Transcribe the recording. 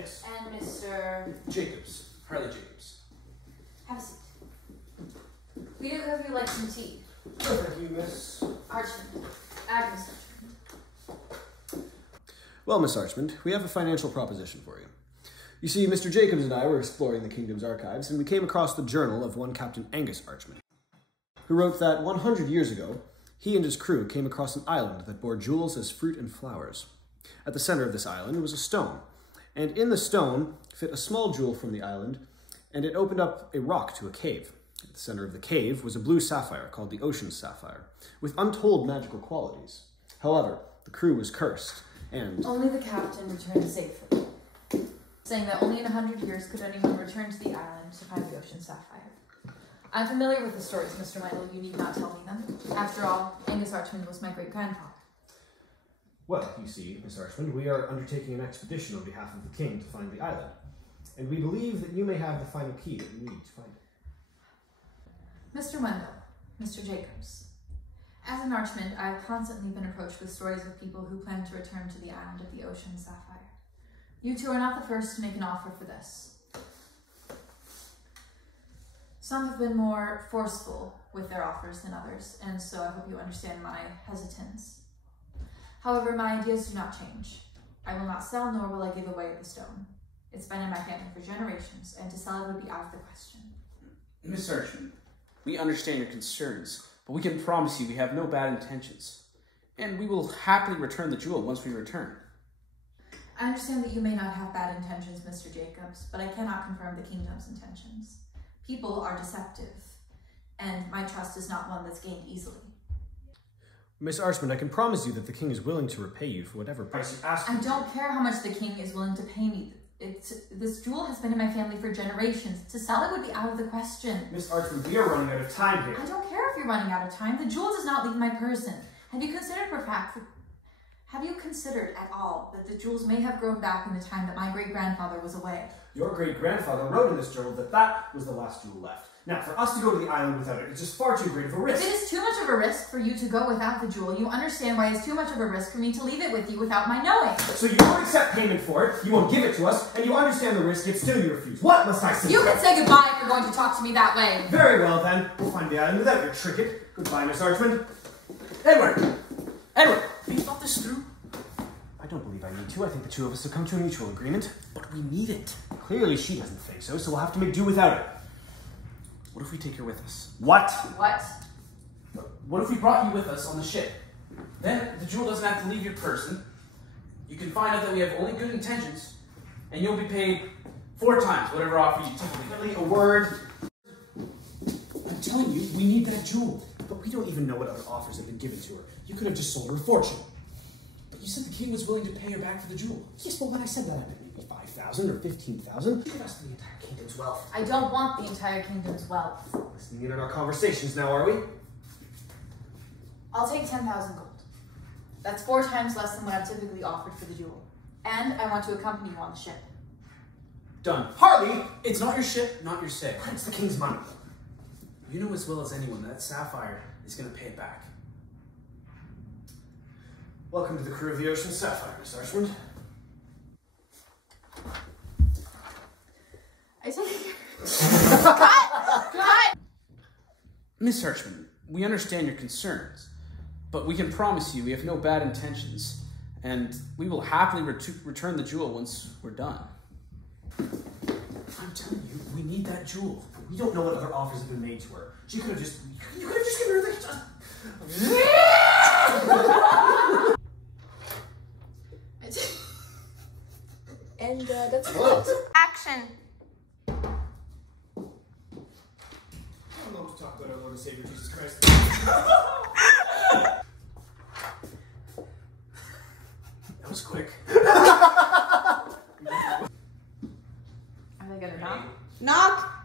Yes. And Mr. Jacobs. Harley Jacobs. Have a seat. We do hope you like some tea. Thank you, Miss Archmund. Agnes Archmund. Well, Miss Archmund, we have a financial proposition for you. You see, Mr. Jacobs and I were exploring the kingdom's archives, and we came across the journal of one Captain Agnes Archmund, who wrote that 100 years ago, he and his crew came across an island that bore jewels as fruit and flowers. At the center of this island was a stone, and in the stone fit a small jewel from the island, and it opened up a rock to a cave. At the center of the cave was a blue sapphire called the ocean sapphire, with untold magical qualities. However, the crew was cursed, and only the captain returned safely, saying that only in 100 years could anyone return to the island to find the ocean sapphire. I'm familiar with the stories, Mr. Wendell. You need not tell me them. After all, Agnes Archmund was my great-grandfather. well, you see, Miss Archmund, we are undertaking an expedition on behalf of the king to find the island, and we believe that you may have the final key that we need to find it. Mr. Wendell, Mr. Jacobs. As an Archmund, I have constantly been approached with stories of people who plan to return to the island of the ocean sapphire. You two are not the first to make an offer for this. Some have been more forceful with their offers than others, and so I hope you understand my hesitance. However, my ideas do not change. I will not sell, nor will I give away the stone. It's been in my family for generations, and to sell it would be out of the question. Miss Archmund, we understand your concerns, but we can promise you we have no bad intentions. And we will happily return the jewel once we return. I understand that you may not have bad intentions, Mr. Jacobs, but I cannot confirm the kingdom's intentions. People are deceptive, and my trust is not one that's gained easily. Miss Archmund, I can promise you that the king is willing to repay you for whatever price you ask for. I don't care how much the king is willing to pay me. This jewel has been in my family for generations. To sell it would be out of the question. Miss Archmund, we are running out of time here. I don't care if you're running out of time. The jewel does not leave my person. Have you considered at all that the jewels may have grown back in the time that my great-grandfather was away? Your great-grandfather wrote in this journal that that was the last jewel left. Now, for us to go to the island without it is just far too great of a risk. If it is too much of a risk for you to go without the jewel, you understand why it's too much of a risk for me to leave it with you without my knowing. So you won't accept payment for it, you won't give it to us, and you understand the risk, yet still you refuse. What must I say? You can say goodbye if you're going to talk to me that way. Very well, then. We'll find the island without your trinket. Goodbye, Miss Archmund. Edward! Edward, have you thought this through? I don't believe I need to. I think the two of us have come to a mutual agreement. But we need it. Clearly she doesn't think so, so we'll have to make do without it. What if we take her with us? What? What? What if we brought you with us on the ship? Then the jewel doesn't have to leave your person. You can find out that we have only good intentions, and you'll be paid 4 times whatever offer you typically get. A word. I'm telling you, we need that jewel. But we don't even know what other offers have been given to her. You could have just sold her a fortune. But you said the king was willing to pay her back for the jewel. Yes, but when I said that, I meant maybe 5,000 or 15,000. Give us the entire kingdom's wealth. I don't want the entire kingdom's wealth. Listening in on our conversations now, are we? I'll take 10,000 gold. That's 4 times less than what I've typically offered for the jewel. And I want to accompany you on the ship. Done. Harley! It's not your ship, not your say. It's the king's money. You know as well as anyone that Sapphire is going to pay it back. Welcome to the crew of the Ocean Sapphire, Miss Archmund. I take Cut! Miss Archmund, we understand your concerns, but we can promise you we have no bad intentions, and we will happily return the jewel once we're done. I'm telling you, we need that jewel. We don't know what other offers have been made to her. She could have just... You could have just given her the... And that's Hello. Action! I don't know what to talk about our Lord and Savior Jesus Christ. That was quick. Are they gonna knock? Knock!